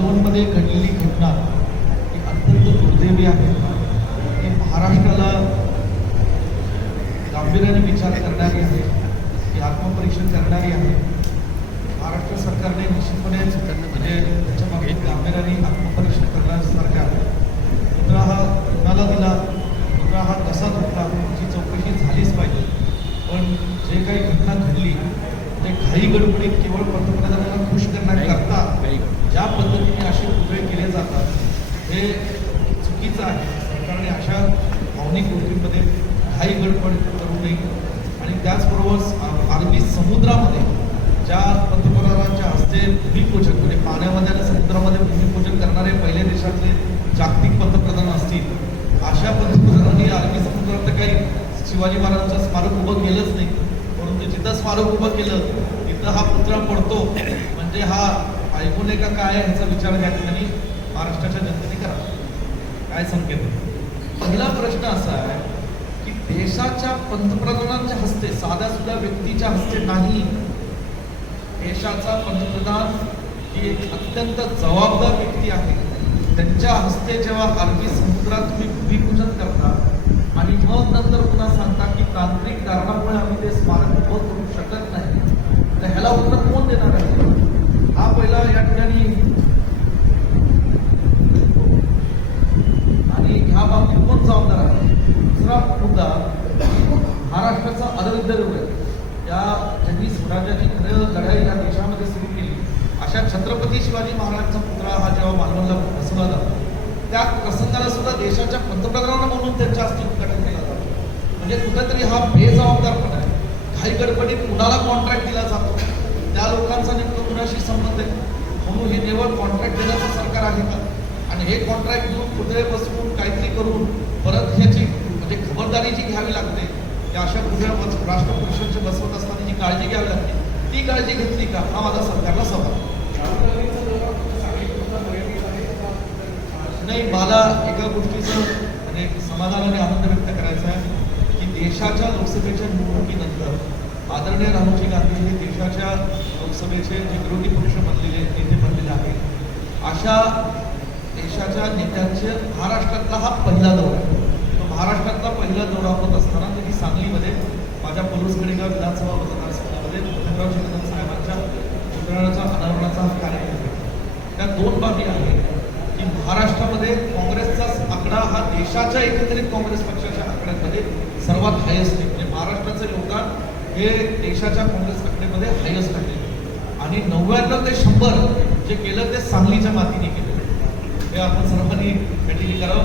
दोनमध्ये घडलेली घटना ही अत्यंत दुर्दैवी आहे. ही महाराष्ट्राला गांभीर्याने विचार करणारी आहे ही आत्मपरीक्षण करणारी आहे. महाराष्ट्र सरकारने निश्चितपणे म्हणजे त्याच्यामागे गांभीर्याने आत्मपरीक्षण करण्यासारख्या कुत्रा हा कुणाला दिला कुत्रा हा कसा घटला याची चौकशी झालीच पाहिजे. पण जे काही घटना घडली ते घाई गडबडीत केवळ पंतप्रधानांना खुश करण्याकरता ज्या पद्धतीने असे पुतळे केले जातात हे चुकीचं आहे. सरकारने अशा भावनिक गोष्टींमध्ये घाई गडबड करू नये. आणि त्याचबरोबर अरबी समुद्रामध्ये ज्या पंतप्रधानांच्या हस्ते भूमिपूजन म्हणजे पाण्यामध्ये आणि समुद्रामध्ये भूमिपूजन करणारे पहिले देशातले जागतिक पंतप्रधान असतील अशा पंतप्रधानांनी अरबी समुद्रात तर काही शिवाजी महाराजांचं स्मारक उभं केलंच नाही. परंतु जिथं स्मारक उभं केलं तिथं हा पुतळा पडतो. म्हणजे हा ऐकून एका का काय आहे ह्याचा विचार घ्यायचा त्यांनी महाराष्ट्राच्या जनतेने करा काय संकेत? पहिला प्रश्न असा आहे की देशाच्या पंतप्रधानांच्या हस्ते साध्या सुद्धा व्यक्तीच्या हस्ते नाही. देशाचा पंतप्रधान ही एक अत्यंत जबाबदार व्यक्ती आहे. त्यांच्या हस्ते जेव्हा अरबी समुद्रात तुम्ही भूमिपूजन करता आणि मग नंतर पुन्हा सांगता की तांत्रिक कारणामुळे आम्ही ते स्मारक उभं करू शकत नाही तर ह्याला उत्तर कोण देणार आहे हा पहिला या ठिकाणी आणि ह्या बाबतीत कोण जबाबदार आहे दुसरा मुद्दा महाराष्ट्राचा या ज्यांनी स्वराज्याची खरं लढाई या देशामध्ये सुरू केली अशा छत्रपती शिवाजी महाराजांचा पुतळा हा जेव्हा मालवणला बसवला जातो त्या प्रसंगाला सुद्धा देशाच्या पंतप्रधानांना म्हणून त्यांच्या हस्ते उद्घाटन केला जातो. म्हणजे कुठेतरी हा बेजबाबदारपणा आहे. काही गडबडीत कुणाला कॉन्ट्रॅक्ट दिला जातो? त्या लोकांचा नेमकं कुणाशी संबंध आहे? म्हणून हे केवळ कॉन्ट्रॅक्ट देण्याचं सरकार आहे का? आणि हे कॉन्ट्रॅक्ट घेऊन पुतळे बसवून काहीतरी करून परत ह्याची म्हणजे खबरदारी जी घ्यावी लागते? त्या अशा पुढ्या बस राष्ट्र परिषदचे बसवत असताना जी काळजी घ्यावी लागते ती काळजी घेतली का? हा माझा सरकारला सवाल. नाही मला एका गोष्टीचं म्हणजे समाधान आणि आनंद व्यक्त करायचा आहे की देशाच्या लोकसभेच्या निवडणुकीनंतर आदरणीय राहुलजी गांधी हे देशाच्या लोकसभेचे जे विरोधी पक्ष बनलेले नेते बनलेले आहेत. अशा देशाच्या नेत्यांचे महाराष्ट्रातला हा पहिला दौरा आहे. महाराष्ट्रातला पहिला दौरा होत असताना त्यांनी सांगलीमध्ये माझ्या पलूस गडेगाव विधानसभा मतदारसंघामध्ये मोहनराव शिंदे साहेबांच्या पुतळ्याचा अनावरणाचा हा कार्यक्रम त्या दोन बाबी आहेत की महाराष्ट्रामध्ये काँग्रेसचा आकडा हा देशाच्या एकत्रित काँग्रेस पक्षाच्या आकड्यांमध्ये सर्वात हायस्ट आहे. म्हणजे महाराष्ट्राचं योगदान हे देशाच्या काँग्रेस आकडेमध्ये हायस्ट आहे आणि नव्याण्णव ते शंभर जे केलं ते सांगलीच्या मातीने केलं. हे आपण सर्वांनी कंटिन्यू करावं